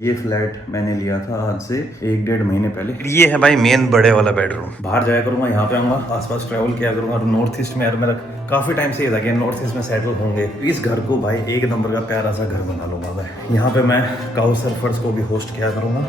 ये फ्लैट मैंने लिया था आज से 1-1.5 महीने पहले। ये है भाई मेन बड़े वाला बेडरूम। बाहर जाया करूंगा, यहाँ पे आऊंगा, आसपास ट्रैवल किया करूंगा। और नॉर्थ ईस्ट में यार मेरा काफी टाइम से ये था कि नॉर्थ ईस्ट में सेटल होंगे। इस घर को भाई एक नंबर का प्यारा सा घर बना लूंगा मैं। यहाँ पे मैं काउ सर्फर्स को भी होस्ट किया करूंगा।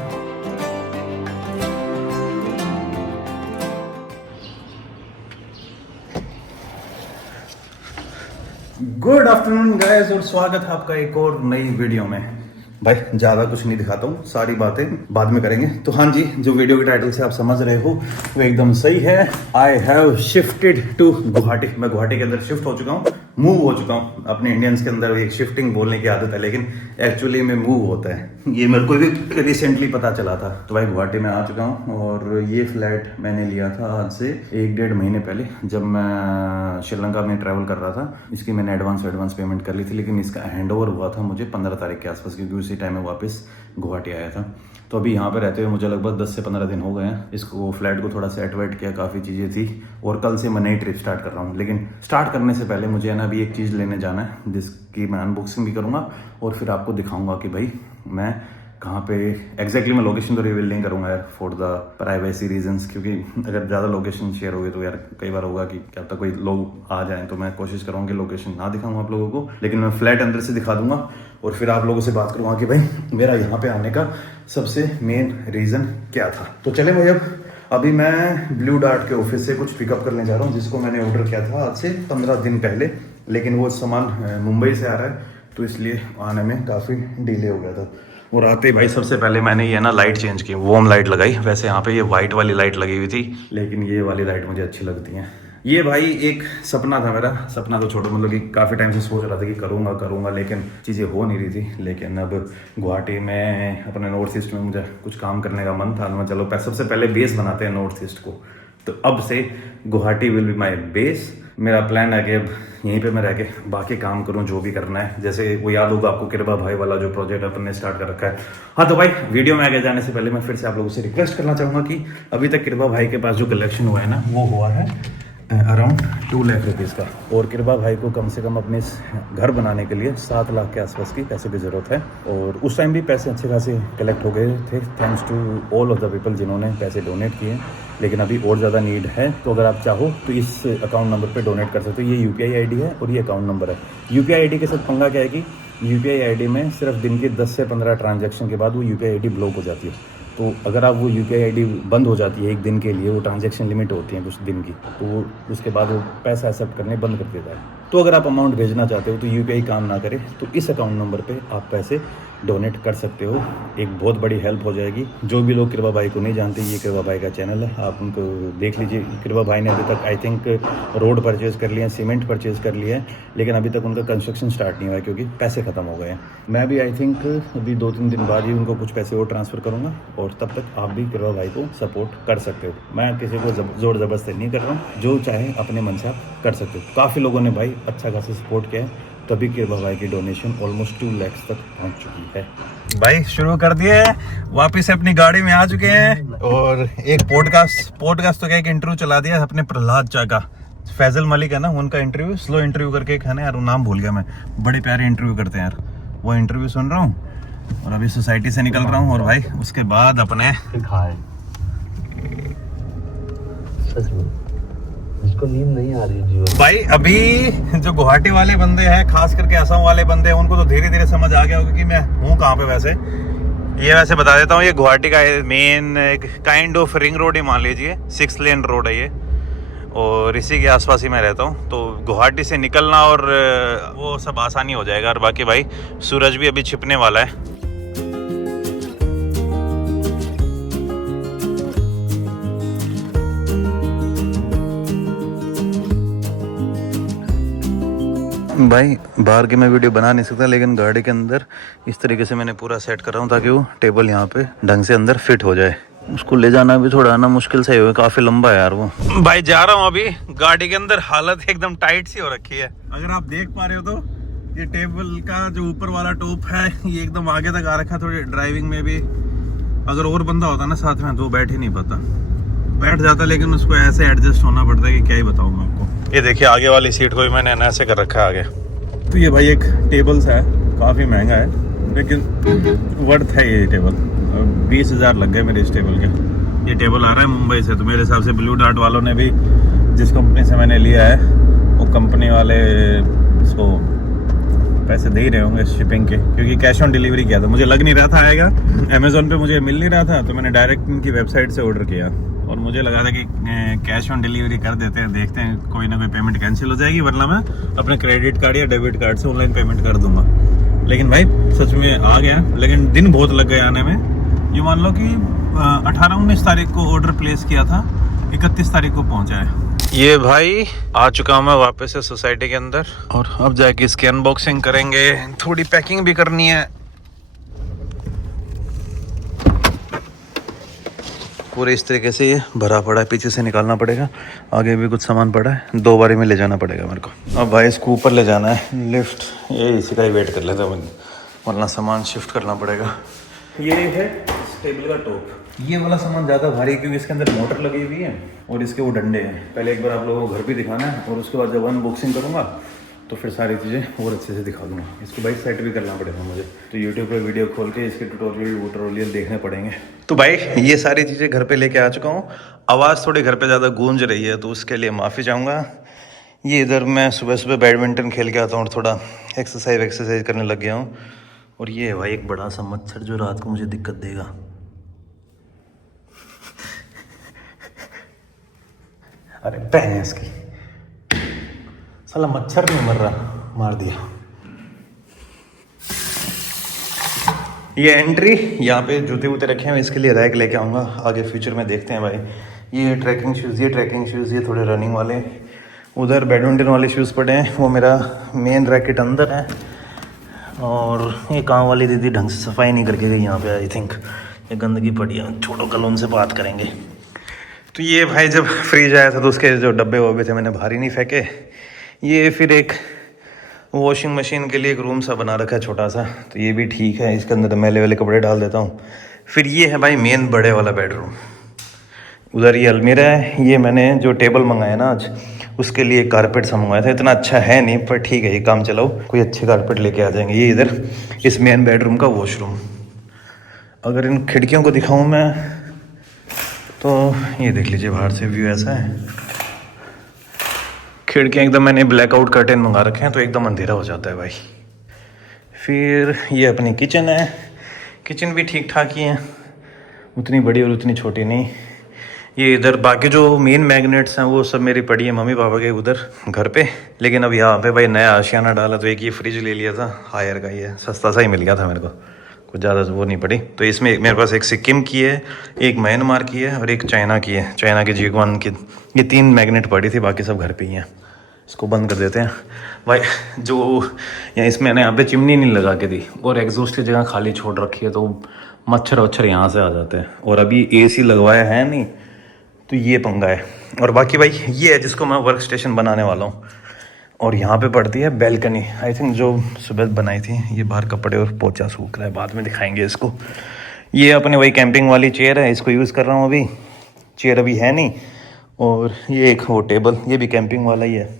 गुड आफ्टरनून गाइस और स्वागत है आपका एक और नई वीडियो में। भाई ज़्यादा कुछ नहीं दिखाता हूँ, सारी बातें बाद में करेंगे। तो हाँ जी, जो वीडियो के टाइटल से आप समझ रहे हो वो एकदम सही है। I have shifted to Guwahati. मैं गुवाहाटी के अंदर शिफ्ट हो चुका हूँ, मूव हो चुका हूँ। अपने इंडियंस के अंदर एक शिफ्टिंग बोलने की आदत है, लेकिन एक्चुअली में मूव होता है। ये मेरे को भी रिसेंटली पता चला था। तो भाई गुवाहाटी में आ चुका हूँ और ये फ्लैट मैंने लिया था आज से 1-1.5 महीने पहले, जब मैं श्रीलंका में ट्रैवल कर रहा था। इसकी मैंने एडवांस पेमेंट कर ली थी, लेकिन इसका हैंड ओवर हुआ था मुझे 15 तारीख के आसपास, क्योंकि उसी टाइम में वापस गुवाहाटी आया था। तो अभी यहाँ पे रहते हुए मुझे लगभग 10 से 15 दिन हो गए हैं। इसको फ्लैट को थोड़ा सेट वेट किया, काफ़ी चीज़ें थी, और कल से मैं नई ट्रिप स्टार्ट कर रहा हूँ। लेकिन स्टार्ट करने से पहले मुझे है ना अभी एक चीज़ लेने जाना है, जिसकी मैं अनबॉक्सिंग भी करूँगा और फिर आपको दिखाऊँगा कि भाई मैं कहाँ पे एग्जैक्टली। मैं लोकेशन तो रिवील नहीं करूँगा यार, फॉर द प्राइवेसी रीजंस, क्योंकि अगर ज़्यादा लोकेशन शेयर होगी तो यार कई बार होगा कि क्या पता कोई लोग आ जाएं। तो मैं कोशिश करूँगा कि लोकेशन ना दिखाऊँ आप लोगों को, लेकिन मैं फ्लैट अंदर से दिखा दूंगा और फिर आप लोगों से बात करूँगा कि भाई मेरा यहाँ पे आने का सबसे मेन रीज़न क्या था। तो चले भाई, अभी मैं ब्लू डार्ट के ऑफिस से कुछ पिकअप करने जा रहा हूँ, जिसको मैंने ऑर्डर किया था आज से 15 दिन पहले। लेकिन वो सामान मुंबई से आ रहा है, तो इसलिए आने में काफ़ी डिले हो गया था। और आते ही भाई सबसे पहले मैंने ये ना लाइट चेंज की, वार्म लाइट लगाई। वैसे यहाँ पे ये वाइट वाली लाइट लगी हुई थी, लेकिन ये वाली लाइट मुझे अच्छी लगती है। ये भाई एक सपना था मेरा, सपना तो छोड़ो, मतलब कि काफ़ी टाइम से सोच रहा था कि करूँगा, लेकिन चीज़ें हो नहीं रही थी। लेकिन अब गुवाहाटी में अपने नॉर्थ ईस्ट में मुझे कुछ काम करने का मन था। मैं चलो सबसे पहले बेस बनाते हैं नॉर्थ ईस्ट को। तो अब से Guwahati will be my base. मेरा प्लान है कि अब यहीं पे मैं रह के बाकी काम करूं, जो भी करना है। जैसे वो याद होगा आपको कृपा भाई वाला जो प्रोजेक्ट अपन ने स्टार्ट कर रखा है। हाँ तो भाई वीडियो में आगे जाने से पहले मैं फिर से आप लोगों से रिक्वेस्ट करना चाहूँगा कि अभी तक कृपा भाई के पास जो कलेक्शन हुआ है ना, वो हुआ है अराउंड 2 लाख रुपीज़ का। और कृपा भाई को कम से कम अपने इस घर बनाने के लिए 7 लाख के आसपास की पैसे की ज़रूरत है। और उस टाइम भी पैसे अच्छे खासे कलेक्ट हो गए थे, thanks to all of the people जिन्होंने पैसे डोनेट किए। लेकिन अभी और ज़्यादा नीड है, तो अगर आप चाहो तो इस अकाउंट नंबर पे डोनेट कर सकते हो। ये UPI ID है और ये अकाउंट नंबर है। UPI ID के साथ पंगा क्या है कि UPI ID में सिर्फ दिन के 10 से 15 ट्रांजैक्शन के बाद वो UPI ID ब्लॉक हो जाती है। तो अगर आप वो UPI ID बंद हो जाती है एक दिन के लिए, वो ट्रांजैक्शन लिमिट होती है कुछ दिन की, तो उसके बाद वो पैसा एक्सेप्ट करने बंद कर देता है। तो अगर आप अमाउंट भेजना चाहते हो तो UPI काम ना करे तो इस अकाउंट नंबर पे आप पैसे डोनेट कर सकते हो। एक बहुत बड़ी हेल्प हो जाएगी। जो भी लोग कृपा भाई को नहीं जानते, ये कृपा भाई का चैनल है, आप उनको देख लीजिए। कृपा भाई ने अभी तक आई थिंक रोड परचेज़ कर लिया है, सीमेंट परचेज़ कर लिया है, लेकिन अभी तक उनका कंस्ट्रक्शन स्टार्ट नहीं हुआ है क्योंकि पैसे ख़त्म हो गए हैं। मैं भी आई थिंक अभी 2-3 दिन बाद ही उनको कुछ पैसे और ट्रांसफ़र करूँगा, और तब तक आप भी कृपा भाई को सपोर्ट कर सकते हो। मैं किसी को ज़ोर ज़बरदस्ती नहीं कर रहा हूँ, जो चाहे अपने मन से आप कर सकते हो। काफ़ी लोगों ने भाई अच्छा खासा सपोर्ट किया है, तभी कृपा भाई की डोनेशन ऑलमोस्ट 2 लाख तक पहुंच चुकी है। भाई शुरू कर दिए, वापस अपनी गाड़ी में आ चुके हैं और एक पॉडकास्ट तो क्या, एक इंटरव्यू चला दिया अपने प्रहलाद चा का। फैजल मलिक है ना, उनका इंटरव्यू, स्लो इंटरव्यू करके एक है ना यार, वो नाम भूल गया मैं। बड़े प्यारे इंटरव्यू करते हैं यार, वो इंटरव्यू सुन रहा हूँ और अभी सोसाइटी से निकल रहा हूँ। और भाई उसके बाद अपने इसको नींद नहीं आ रही जीवन। भाई अभी जो गुवाहाटी वाले बंदे हैं, खास करके असम वाले बंदे हैं, उनको तो धीरे धीरे समझ आ गया होगा कि मैं हूँ कहाँ पे। वैसे बता देता हूँ, ये गुवाहाटी का मेन एक काइंड ऑफ रिंग रोड ही मान लीजिए, 6 लेन रोड है ये, और इसी के आसपास ही मैं रहता हूँ। तो गुवाहाटी से निकलना और वो सब आसानी हो जाएगा। और बाकी भाई सूरज भी अभी छिपने वाला है। भाई बाहर की मैं वीडियो बना नहीं सकता, लेकिन गाड़ी के अंदर इस तरीके से मैंने पूरा सेट कर रहा हूँ ताकि वो टेबल यहाँ पे ढंग से अंदर फिट हो जाए। उसको ले जाना भी थोड़ा ना मुश्किल से है, काफी लंबा है यार वो। भाई जा रहा हूँ अभी, गाड़ी के अंदर हालत एकदम टाइट सी हो रखी है। अगर आप देख पा रहे हो तो ये टेबल का जो ऊपर वाला टॉप है ये एकदम आगे तक आ रखा है। थोड़ी ड्राइविंग में भी अगर और बंदा होता ना साथ में तो वो बैठ ही नहीं पाता, बैठ जाता, लेकिन उसको ऐसे एडजस्ट होना पड़ता है कि क्या ही बताऊँ मैं आपको। ये देखिए आगे वाली सीट को भी मैंने ऐसे कर रखा है आगे। तो ये भाई एक टेबल्स है, काफ़ी महंगा है, लेकिन वर्थ है ये टेबल। 20,000 लग गए मेरे इस टेबल के। ये टेबल आ रहा है मुंबई से, तो मेरे हिसाब से ब्लू डार्ट वालों ने भी, जिस कंपनी से मैंने लिया है, वो कंपनी वाले इसको पैसे दे ही रहे होंगे शिपिंग के, क्योंकि कैश ऑन डिलीवरी किया था। मुझे लग नहीं रहा था आएगा, अमेज़ॉन पे मुझे मिल नहीं रहा था, तो मैंने डायरेक्ट इनकी वेबसाइट से ऑर्डर किया और मुझे लगा था कि कैश ऑन डिलीवरी कर देते हैं, देखते हैं कोई ना कोई पेमेंट कैंसिल हो जाएगी, वरना मैं अपने क्रेडिट कार्ड या डेबिट कार्ड से ऑनलाइन पेमेंट कर दूंगा। लेकिन भाई सच में आ गया, लेकिन दिन बहुत लग गए आने में। ये मान लो कि 18-19 तारीख को ऑर्डर प्लेस किया था, 31 तारीख को पहुंचा है। ये भाई आ चुका हूँ मैं वापस से सोसाइटी के अंदर, और अब जाके इसकी अनबॉक्सिंग करेंगे, थोड़ी पैकिंग भी करनी है। पूरे इस तरीके से ये भरा पड़ा है, पीछे से निकालना पड़ेगा, आगे भी कुछ सामान पड़ा है, 2 बारी में ले जाना पड़ेगा मेरे को। अब भाई इसको ऊपर ले जाना है, लिफ्ट, ये इसी का ही वेट कर लेता हूँ, वरना सामान शिफ्ट करना पड़ेगा। ये है टेबल का टॉप। ये वाला सामान ज़्यादा भारी है क्योंकि इसके अंदर मोटर लगी हुई है और इसके वो डंडे हैं। पहले एक बार आप लोगों को घर भी दिखाना है, और उसके बाद जब अनबॉक्सिंग करूँगा तो फिर सारी चीज़ें और अच्छे से दिखा दूँगा। इसको भाई सेट भी करना पड़ेगा मुझे, तो यूट्यूब पे वीडियो खोल के इसके ट्यूटोरियल देखने पड़ेंगे। तो भाई ये सारी चीज़ें घर पे लेके आ चुका हूँ। आवाज़ थोड़ी घर पे ज़्यादा गूंज रही है, तो उसके लिए माफ़ी चाहूँगा। ये इधर मैं सुबह सुबह बैडमिंटन खेल के आता हूँ और थोड़ा एक्सरसाइज करने लग गया हूँ। और ये है भाई एक बड़ा सा मच्छर जो रात को मुझे दिक्कत देगा। अरे भैंस की, साला मच्छर नहीं मर रहा, मार दिया। ये एंट्री, यहाँ पे जूते वूते रखे हैं, इसके लिए रैक लेके आऊँगा, आगे फ्यूचर में देखते हैं भाई। ये ट्रैकिंग शूज़, ये थोड़े रनिंग वाले। उधर बैडमिंटन वाले शूज़ पड़े हैं, वो मेरा मेन रैकेट अंदर है। और ये काम वाली दीदी ढंग से सफाई नहीं करके गई यहाँ पे, आई थिंक ये गंदगी पड़ी है। छोड़ो, कल उनसे बात करेंगे। तो ये भाई जब फ्रीज आया था तो उसके जो डब्बे वब्बे थे मैंने बाहर ही नहीं फेंके। ये फिर एक वॉशिंग मशीन के लिए एक रूम सा बना रखा है छोटा सा, तो ये भी ठीक है, इसके अंदर मैले वाले कपड़े डाल देता हूँ। फिर ये है भाई मेन बड़े वाला बेडरूम। उधर ये अलमीरा है। ये मैंने जो टेबल मंगाया ना आज, उसके लिए कारपेट सा मंगाया था। इतना अच्छा है नहीं, पर ठीक है, ये काम चलाओ, कोई अच्छे कारपेट लेके आ जाएंगे। ये इधर इस मेन बेडरूम का वॉशरूम। अगर इन खिड़कियों को दिखाऊं मैं, तो ये देख लीजिए बाहर से व्यू ऐसा है। खिड़कियाँ एकदम, मैंने ब्लैकआउट कर्टेन मंगा रखे हैं, तो एकदम अंधेरा हो जाता है भाई। फिर ये अपनी किचन है। किचन भी ठीक ठाक ही है, उतनी बड़ी और उतनी छोटी नहीं। ये इधर बाकी जो मेन मैग्नेट्स हैं वो सब मेरी पड़ी है मम्मी पापा के उधर घर पे। लेकिन अब यहाँ पे भाई नया आशियाना डाला, तो एक ये फ्रिज ले लिया था, हायर का, ये सस्ता सा ही मिल गया था मेरे को, कुछ ज़्यादा वो नहीं पड़ी। तो इसमें मेरे पास एक सिक्किम की है, एक म्यांमार की है और एक चाइना की है, चाइना की G1 की। ये 3 मैग्नेट पड़ी थी, बाकी सब घर पे ही हैं। इसको बंद कर देते हैं भाई। जो यहाँ इसमें ना, यहाँ पे चिमनी नहीं लगा के दी और एग्जॉस्ट की जगह खाली छोड़ रखी है, तो मच्छर वच्छर यहाँ से आ जाते हैं। और अभी AC लगवाया है नहीं, तो ये पंगा है। और बाकी भाई ये है जिसको मैं वर्क स्टेशन बनाने वाला हूँ। और यहाँ पे पड़ती है बैल्कनी, आई थिंक जो सुबह बनाई थी। ये बाहर कपड़े और पोछा सूख रहा है, बाद में दिखाएंगे इसको। ये अपने वही कैंपिंग वाली चेयर है, इसको यूज़ कर रहा हूँ अभी। चेयर अभी है नहीं। और ये एक वो टेबल, ये भी कैंपिंग वाला ही है।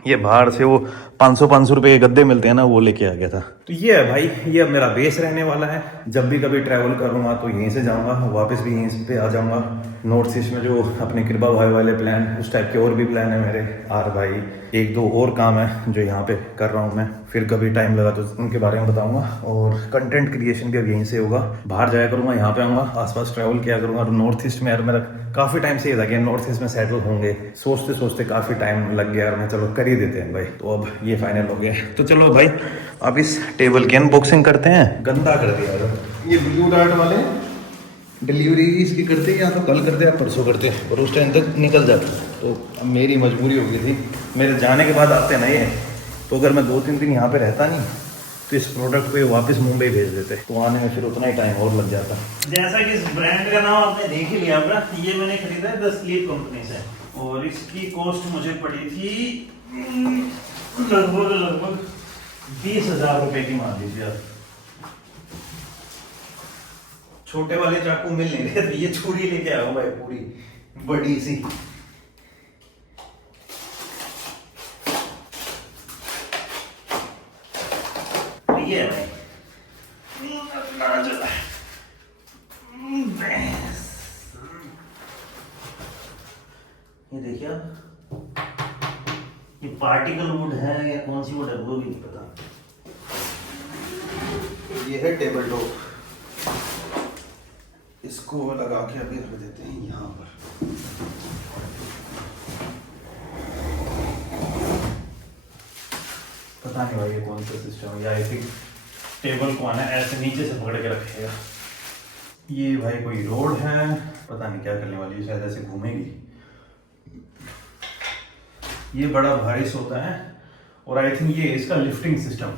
ये बाहर से वो 500 रुपए के गद्दे मिलते हैं ना, वो लेके आ गया था। तो ये है भाई, ये अब मेरा बेस रहने वाला है। जब भी कभी ट्रैवल करूँगा तो यहीं से जाऊँगा, वापस भी यहीं पे आ जाऊँगा। नॉर्थ ईस्ट में जो अपने कृपा भाई वाले प्लान, उस टाइप के और भी प्लान है मेरे। और भाई 1-2 और काम है जो यहाँ पे कर रहा हूँ मैं, फिर कभी टाइम लगा तो उनके बारे में बताऊँगा। और कंटेंट क्रिएशन भी अब यहीं से होगा, बाहर जाया करूँगा, यहाँ पे आऊँगा, आसपास ट्रैवल किया करूँगा। और नॉर्थ ईस्ट में यार मेरा काफ़ी टाइम से ये था कि नॉर्थ ईस्ट में सेटल होंगे, सोचते सोचते काफ़ी टाइम लग गया। और मैं चलो कर ही देते हैं भाई, तो अब ये फाइनल हो गया। तो चलो भाई अब इस टेबल की अनबॉक्सिंग करते हैं। गंदा कर दिया ये ब्लू डार्ट वाले, डिलीवरी इसकी करते हैं या तो कल करते हैं या परसों करते हैं, और उस टाइम तक निकल जाता है। तो अब मेरी मजबूरी हो गई थी, मेरे जाने के बाद आते नहीं है, तो अगर मैं 2-3 दिन यहाँ पे रहता नहीं तो इस प्रोडक्ट को ये वापस मुंबई भेज देते, तो आने में फिर उतना ही टाइम और लग जाता। जैसा कि इस ब्रांड का नाम आपने देख ही लिया होगा, ये मैंने खरीदा है द स्लीप कंपनी से, और इसकी कॉस्ट मुझे पड़ी थी लगभग 20,000 रुपए की, मान लीजिए आप। छोटे वाले चाकू मिल नहीं रहे, तो ये छुरी लेके आया हूँ भाई, पूरी बड़ी सी। ये है भाई, पार्टिकल वुड है या कौन सी वुड है वो भी नहीं पता। ये है टेबल टॉप, इसको लगा के अभी रख देते हैं यहाँ पर। पता नहीं भाई ये कौन सा सिस्टम है, या आई थिंक टेबल को आना ऐसे नीचे से पकड़ के रखेगा। ये भाई कोई रोड है, पता नहीं क्या करने वाली है, शायद ऐसे घूमेगी। ये बड़ा भारी सोता है और आई थिंक ये इसका लिफ्टिंग सिस्टम,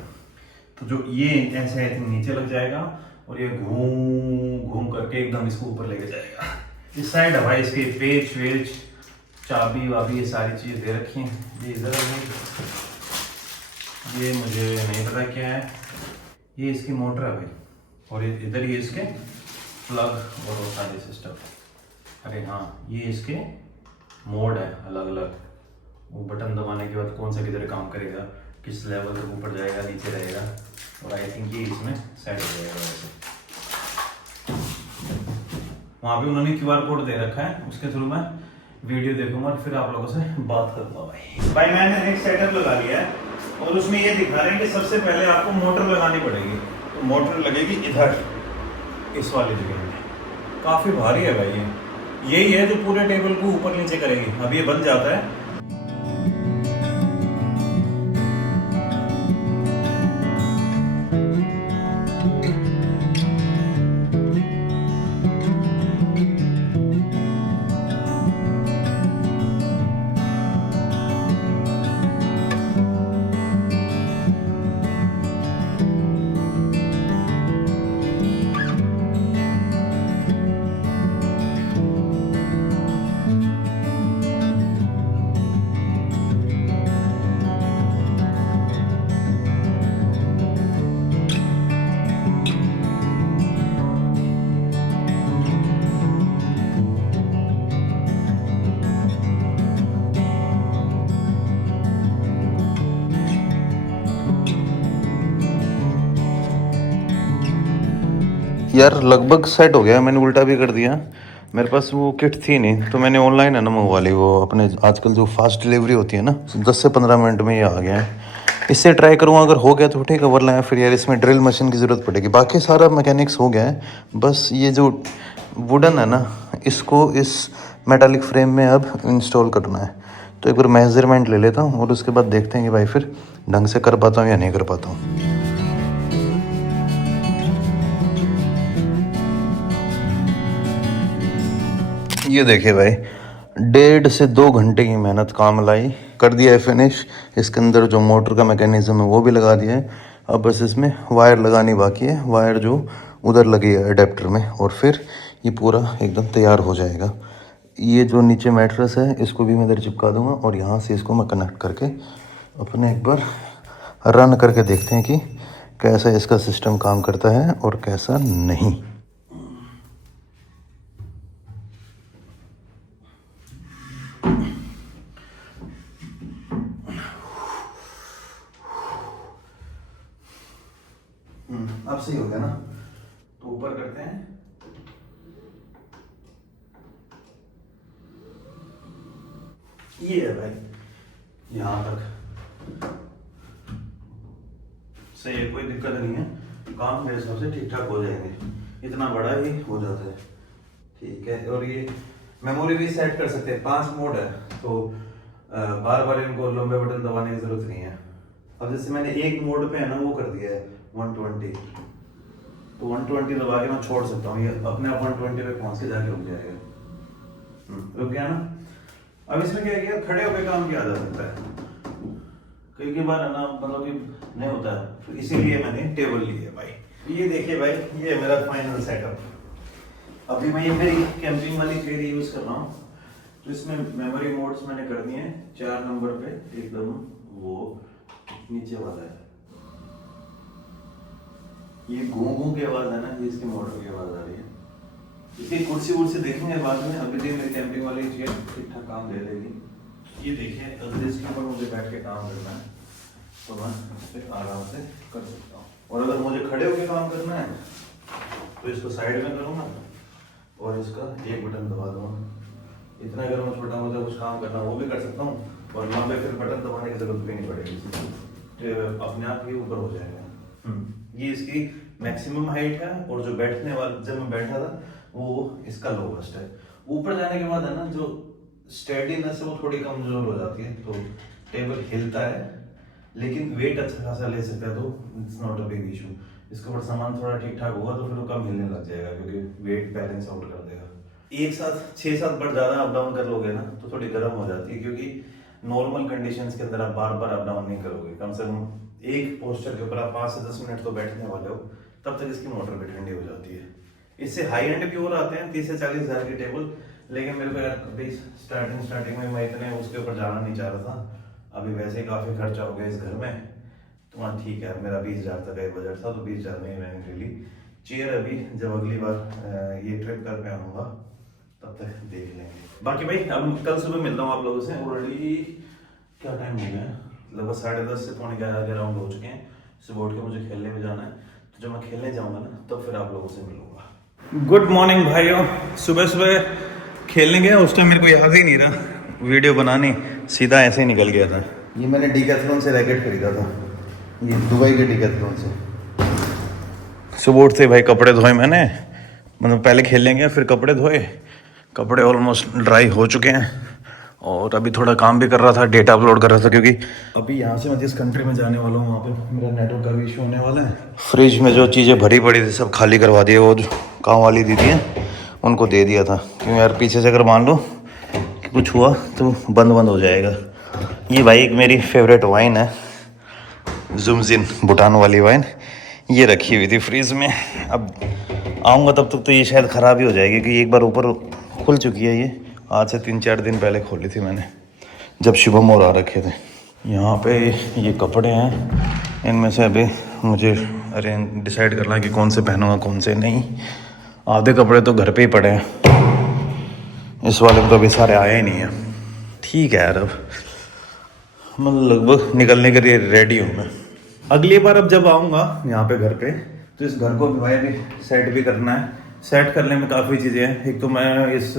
तो जो ये ऐसे आई थिंक नीचे लग जाएगा और ये घूम घूम करके एकदम इसको ऊपर लेके जाएगा। इस साइड है भाई इसके पेच वेच चाबी वाबी ये सारी चीज़ दे रखी हैं। ये इधर है, ये मुझे नहीं पता क्या है। ये इसकी मोटर है भाई, और ये इधर ये इसके प्लग और वो सारे सिस्टम। अरे हाँ, ये इसके मोड है अलग अलग, वो बटन दबाने के बाद कौन सा किधर काम करेगा, किस लेवल तक ऊपर जाएगा नीचे रहेगा, और आई थिंक ये इसमें सेट हो जाएगा। वैसे वहाँ पे उन्होंने QR कोड दे रखा है, उसके थ्रू मैं वीडियो देखूंगा और फिर आप लोगों से बात करूंगा। भाई मैंने एक सेटअप लगा लिया है और उसमें ये दिखा रहे हैं कि सबसे पहले आपको मोटर लगानी पड़ेगी। तो मोटर लगेगी इधर इस वाली जगह में। काफ़ी भारी है भाई ये, यही है जो पूरे टेबल को ऊपर नीचे करेगी। अब ये बन जाता है। यार लगभग सेट हो गया, मैंने उल्टा भी कर दिया। मेरे पास वो किट थी नहीं, तो मैंने ऑनलाइन है ना मंगवा ली, वो अपने आजकल जो फास्ट डिलीवरी होती है ना, 10 से 15 मिनट में ये आ गया है। इससे ट्राई करूँगा, अगर हो गया तो ठीक है, वरना फिर यार इसमें ड्रिल मशीन की ज़रूरत पड़ेगी। बाकी सारा मैकेनिक्स हो गया है, बस ये जो वुडन है ना, इसको इस मेटालिक फ्रेम में अब इंस्टॉल करना है। तो एक बार मेजरमेंट ले लेता हूँ और उसके बाद देखते हैं कि भाई फिर ढंग से कर पाता हूँ या नहीं कर पाता हूँ। ये देखिए भाई, 1.5 से 2 घंटे की मेहनत काम लाई, कर दिया है फिनिश। इसके अंदर जो मोटर का मैकेनिज्म है वो भी लगा दिया है। अब बस इसमें वायर लगानी बाकी है, वायर जो उधर लगी है अडेप्टर में, और फिर ये पूरा एकदम तैयार हो जाएगा। ये जो नीचे मैट्रेस है इसको भी मैं इधर चिपका दूंगा और यहाँ से इसको मैं कनेक्ट करके अपने एक बार रन करके देखते हैं कि कैसा इसका सिस्टम काम करता है और कैसा नहीं। अब सही हो गया ना, तो ऊपर करते हैं। ये है भाई, यहाँ तक सही है, कोई दिक्कत नहीं है। काम मेरे हिसाब से ठीक ठाक हो जाएंगे, इतना बड़ा ही हो जाता है। ठीक है, और ये मेमोरी भी सेट कर सकते हैं, 5 मोड है, तो बार बार इनको लंबे बटन दबाने की जरूरत नहीं है। अब जैसे मैंने एक मोड पे है ना वो कर दिया है 120, तो 120 दबा के मैं छोड़ सकता हूँ, ये अपने आप 120 पे पहुंच के जाके रुक जाएगा। रुक गया ना। अब इसमें क्या किया, खड़े होकर काम किया जा सकता है, कई बार है ना, मतलब कि नहीं होता है, तो इसीलिए मैंने टेबल ली है भाई। ये देखिए भाई, ये है मेरा फाइनल सेटअप। अभी मैं ये मेरी कैंपिंग वाली चेयर यूज कर रहा हूँ, तो इसमें मेमोरी मोड्स मैंने कर दिए हैं 4 नंबर पे, एकदम वो नीचे वाला है। ये घूं घूं की आवाज है ना, ये इसके मोटर की आवाज आ रही है। इसकी कुर्सी वुर्सी देखेंगे बाद में, अभी भी मेरी कैंपिंग वाली चेयर ठीक ठाक काम दे देगी। ये देखिए, अगर इसके ऊपर मुझे बैठ के काम करना है तो मैं इस पर आराम से कर सकता हूँ, और अगर मुझे खड़े होकर काम करना है तो इसको साइड में करूँगा और इसका एक बटन दबा दूँगा। इतना अगर मैं छोटा मोटा कुछ काम करना वो भी कर सकता हूँ, और वहाँ पे फिर बटन दबाने की जरूरत भी नहीं पड़ेगी, तो अपने आप ही ऊपर हो जाएगा। ये इसकी मैक्सिमम हाइट है, और जो बैठने वाला जब मैं बैठा था वो इसका लोवेस्ट है। ऊपर जाने के बाद है ना जो स्टेडीनेस है वो थोड़ी कमजोर हो जाती है, तो टेबल हिलता है, लेकिन वेट अच्छा खासा ले सकता है, तो it's not a big issue. इसके ऊपर सामान थोड़ा ठीक ठाक होगा तो फिर वो कम हिलने लग जाएगा, क्योंकि वेट बैलेंस आउट कर देगा। एक साथ 6-7 बार ज्यादा अप डाउन कर लोगे ना तो थोड़ी गर्म हो जाती है, क्योंकि नॉर्मल कंडीशंस के अंदर आप बार बार अप डाउन नहीं करोगे। कम से कम एक पोस्चर के ऊपर आप 5 से 10 मिनट तो बैठने वाले हो, तब तक इसकी मोटर भी ठंडी हो जाती है। इससे हाई एंड भी और आते हैं 30 से 40 हज़ार की टेबल, लेकिन मेरे को यार अभी स्टार्टिंग में मैं इतने उसके ऊपर जाना नहीं चाह रहा था। अभी वैसे ही काफी खर्चा हो गया इस घर में, तो हाँ ठीक है, मेरा 20,000 तक का बजट था, तो 20,000 में ही मैंने ले ली चेयर। अभी जब अगली बार ये ट्रिप कर पे आऊँगा तब तक देख लेंगे। बाकी भाई अब कल सुबह मिलता हूँ आप लोगों से। ऑलरेडी क्या टाइम हो गया, लगभग 10:30 से 11:45 के राउंड हो चुके हैं। सुबह उठ के मुझे खेलने में जाना है, तो जब मैं खेलने जाऊँगा ना तब फिर आप लोगों से मिलूंगा। गुड मॉर्निंग भाइयों, सुबह सुबह खेलने गया, उस टाइम मेरे को याद ही नहीं रहा वीडियो बनाने, सीधा ऐसे ही निकल गया था। ये मैंने डीकैथलॉन से रैकेट खरीदा था, ये दुबई के डीकैथलॉन से। सुबह उठते भाई कपड़े धोए मैंने, मतलब पहले खेलने गया फिर कपड़े धोए, कपड़े ऑलमोस्ट ड्राई हो चुके हैं, और अभी थोड़ा काम भी कर रहा था, डेटा अपलोड कर रहा था, क्योंकि अभी यहाँ से मैं जिस कंट्री में जाने वाला हूँ वहाँ पे मेरा नेटवर्क का भी इशू होने वाला है। फ्रिज में जो चीज़ें भरी पड़ी थी सब खाली करवा दिए, वो जो काम वाली दीदी है उनको दे दिया था, क्योंकि यार पीछे से अगर मान लो कि कुछ हुआ तो बंद हो जाएगा। ये भाई एक मेरी फेवरेट वाइन है, जुमजिन भूटान वाली वाइन, ये रखी हुई थी फ्रीज में। अब आऊँगा तब तक तो ये शायद ख़राब ही हो जाएगी, क्योंकि एक बार ऊपर खुल चुकी है। ये आज से 3-4 दिन पहले खोली थी मैंने, जब शुभम और आ रखे थे। यहाँ पे ये कपड़े हैं, इनमें से अभी मुझे डिसाइड करना है कि कौन से पहनूंगा कौन से नहीं। आधे कपड़े तो घर पे ही पड़े हैं, इस वाले में तो अभी सारे आए ही नहीं है। ठीक है यार, अब मतलब लगभग निकलने के लिए रेडी हूँ मैं। अगली बार अब जब आऊँगा यहाँ पे घर पे, तो इस घर को भी भाई अभी सेट भी करना है। सेट करने में काफ़ी चीज़ें हैं। एक तो मैं इस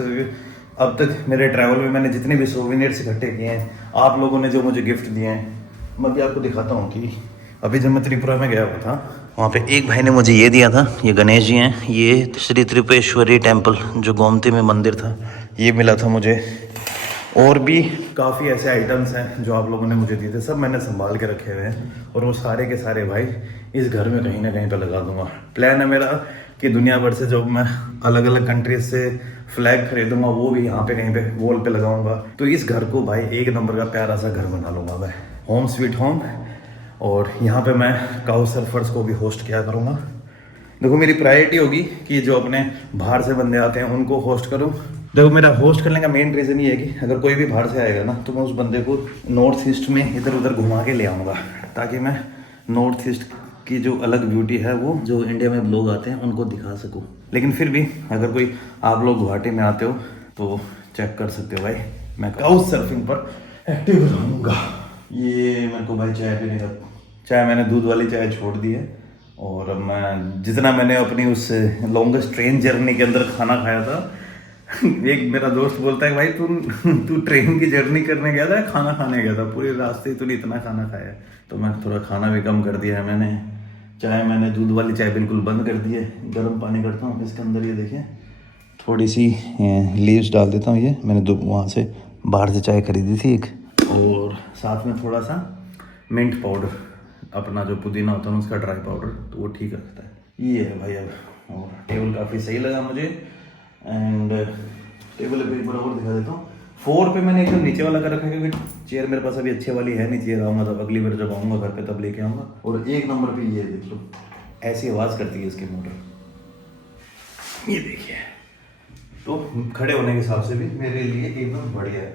अब तक मेरे ट्रैवल में मैंने जितने भी सोवेनियर्स इकट्ठे किए हैं, आप लोगों ने जो मुझे गिफ्ट दिए हैं, मैं भी आपको दिखाता हूँ कि अभी जब मैं त्रिपुरा में गया हुआ था वहाँ पे एक भाई ने मुझे ये दिया था। ये गणेश जी हैं, ये श्री त्रिपुरेश्वरी टेम्पल जो गोमती में मंदिर था, ये मिला था मुझे। और भी काफ़ी ऐसे आइटम्स हैं जो आप लोगों ने मुझे दिए थे, सब मैंने संभाल के रखे हुए हैं, और वो सारे के सारे भाई इस घर में कहीं ना कहीं पे लगा दूंगा। प्लान है मेरा कि दुनिया भर से जो मैं अलग अलग कंट्रीज से फ्लैग खरीदूंगा वो भी यहाँ पे कहीं पे वॉल पे लगाऊंगा। तो इस घर को भाई एक नंबर का प्यारा सा घर बना लूंगा मैं, होम स्वीट होम। और यहाँ पे मैं काउ सर्फर्स को भी होस्ट किया करूँगा। देखो मेरी प्रायोरिटी होगी कि जो अपने बाहर से बंदे आते हैं उनको होस्ट करूँ। देखो मेरा होस्ट करने का मेन रीज़न ये है कि अगर कोई भी बाहर से आएगा ना, तो मैं उस बंदे को नॉर्थ ईस्ट में इधर उधर घुमा के ले आऊँगा, ताकि मैं नॉर्थ ईस्ट की जो अलग ब्यूटी है वो जो इंडिया में लोग आते हैं उनको दिखा सकूँ। लेकिन फिर भी अगर कोई आप लोग गुवाहाटी में आते हो तो चेक कर सकते हो भाई, मैं काउच सर्फिंग पर एक्टिव रहूँगा। ये मेरे को भाई चाय पीने का, चाय मैंने दूध वाली चाय छोड़ दी है, और अब मैं जितना मैंने अपनी उस लॉन्गेस्ट ट्रेन जर्नी के अंदर खाना खाया था, एक मेरा दोस्त बोलता है भाई तू ट्रेन की जर्नी करने गया था, खाना खाने गया था, पूरे रास्ते ही तूने इतना खाना खाया। तो मैं थोड़ा खाना भी कम कर दिया है मैंने। चाय मैंने दूध वाली चाय बिल्कुल बंद कर दी है, गर्म पानी करता हूँ इसके अंदर। ये देखिए थोड़ी सी लीव्स डाल देता हूँ, ये मैंने वहाँ से बाहर से चाय खरीदी थी एक, और साथ में थोड़ा सा मिंट पाउडर, अपना जो पुदीना होता है उसका ड्राई पाउडर, तो वो ठीक रखता है। ये है भाई अब, और टेबल काफ़ी सही लगा मुझे। एंड टेबल भी एक बार और दिखा देता हूँ। 4 पे मैंने एकदम नीचे वाला कर रखा है, क्योंकि चेयर मेरे पास अभी अच्छे वाली है नहीं। चेयर आऊँगा तब, अगली बार जब आऊँगा घर पे तब लेके आऊँगा। और 1 नंबर पे ये देख लो, ऐसी आवाज़ करती है इसकी मोटर, ये देखिए। तो खड़े होने के हिसाब से भी मेरे लिए एकदम बढ़िया है,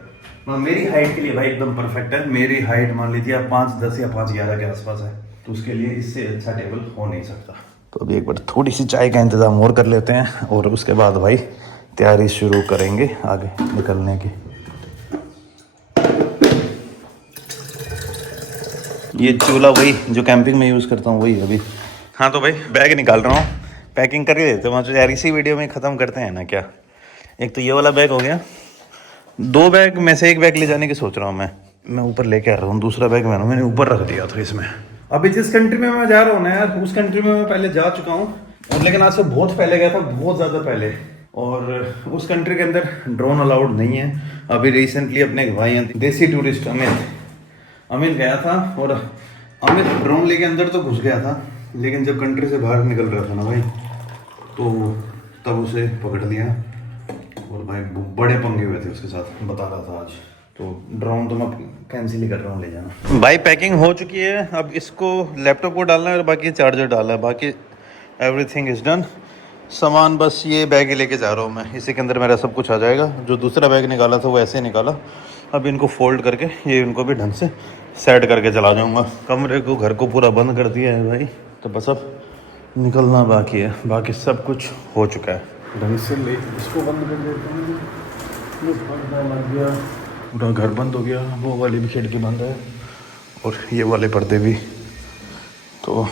मेरी हाइट के लिए भाई एकदम परफेक्ट है। मेरी हाइट मान लीजिए आप 5'10" या 5'11" के आसपास है, तो उसके लिए इससे अच्छा टेबल हो नहीं सकता। तो अभी एक बार थोड़ी सी चाय का इंतज़ाम और कर लेते हैं, और उसके बाद भाई तैयारी शुरू करेंगे आगे निकलने की। ये चूल्हा वही जो कैंपिंग में यूज़ करता हूँ वही अभी। हाँ तो भाई बैग निकाल रहा हूँ, पैकिंग कर ही देते हैं तो यार इसी वीडियो में ख़त्म करते हैं ना क्या। एक तो ये वाला बैग हो गया, 2 बैग में से 1 बैग ले जाने की सोच रहा हूँ मैं, मैं ऊपर लेके आ रहा हूँ, दूसरा बैग मैंने ऊपर रख दिया था इसमें। अभी जिस कंट्री में मैं जा रहा हूँ ना यार, उस कंट्री में मैं पहले जा चुका हूँ, और लेकिन आज से बहुत पहले गया था, बहुत ज़्यादा पहले। और उस कंट्री के अंदर ड्रोन अलाउड नहीं है। अभी रिसेंटली अपने एक भाई हैं देसी टूरिस्ट अमित गया था, और अमित ड्रोन लेके अंदर तो घुस गया था, लेकिन जब कंट्री से बाहर निकल रहा था ना भाई, तो तब उसे पकड़ लिया, और भाई बड़े पंगे हुए थे उसके साथ, बता रहा था आज। तो ड्रोन तो मैं कैंसिल ही कर रहा हूँ ले जाना। भाई पैकिंग हो चुकी है, अब इसको लैपटॉप को डालना है और बाकी चार्जर डालना है, बाकी एवरीथिंग इज डन। सामान बस ये बैग ही लेके जा रहा हूँ मैं, इसी के अंदर मेरा सब कुछ आ जाएगा। जो दूसरा बैग निकाला था वो ऐसे ही निकाला, अब इनको फोल्ड करके ये इनको भी ढंग से सेट करके चला जाऊँगा। कमरे को, घर को पूरा बंद कर दिया है भाई, तो बस अब निकलना बाकी है, बाकी सब कुछ हो चुका है। ढंग से ले इसको बंद कर देते हैं, ये पर्दा लग गया, पूरा घर बंद हो गया, वो वाली भी खिड़की बंद है और ये वाले पर्दे भी। तो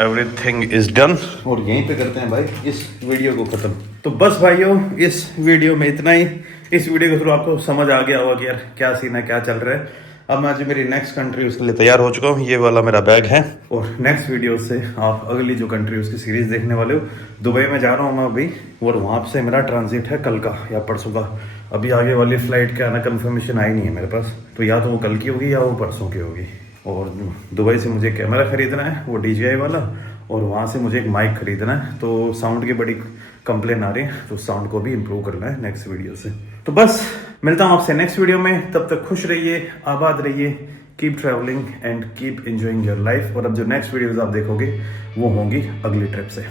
एवरीथिंग इज डन, और यहीं पे करते हैं भाई इस वीडियो को ख़त्म। तो बस भाइयों, इस वीडियो में इतना ही। इस वीडियो के थ्रू आपको समझ आ गया होगा कि यार क्या सीन है, क्या चल रहा है। अब मैं आज मेरी नेक्स्ट कंट्री उसके लिए तैयार हो चुका हूँ, ये वाला मेरा बैग है, और नेक्स्ट वीडियो से आप अगली जो कंट्री उसकी सीरीज देखने वाले हो। दुबई में जा रहा हूँ मैं अभी, और वहाँ से मेरा ट्रांजिट है कल का या परसों का। अभी आगे वाली फ्लाइट का आना कंफर्मेशन आई नहीं है मेरे पास, तो या तो वो कल की होगी या वो परसों की होगी। और दुबई से मुझे कैमरा खरीदना है, वो DJI वाला, और वहाँ से मुझे एक माइक खरीदना है। तो साउंड की बड़ी कंप्लेन आ रही है, तो साउंड को भी इम्प्रूव करना है नेक्स्ट वीडियो से। तो बस मिलता हूँ आपसे नेक्स्ट वीडियो में, तब तक खुश रहिए, आबाद रहिए, keep travelling and keep enjoying your life. और अब जो नेक्स्ट वीडियोस आप देखोगे वो होंगी अगली ट्रिप से।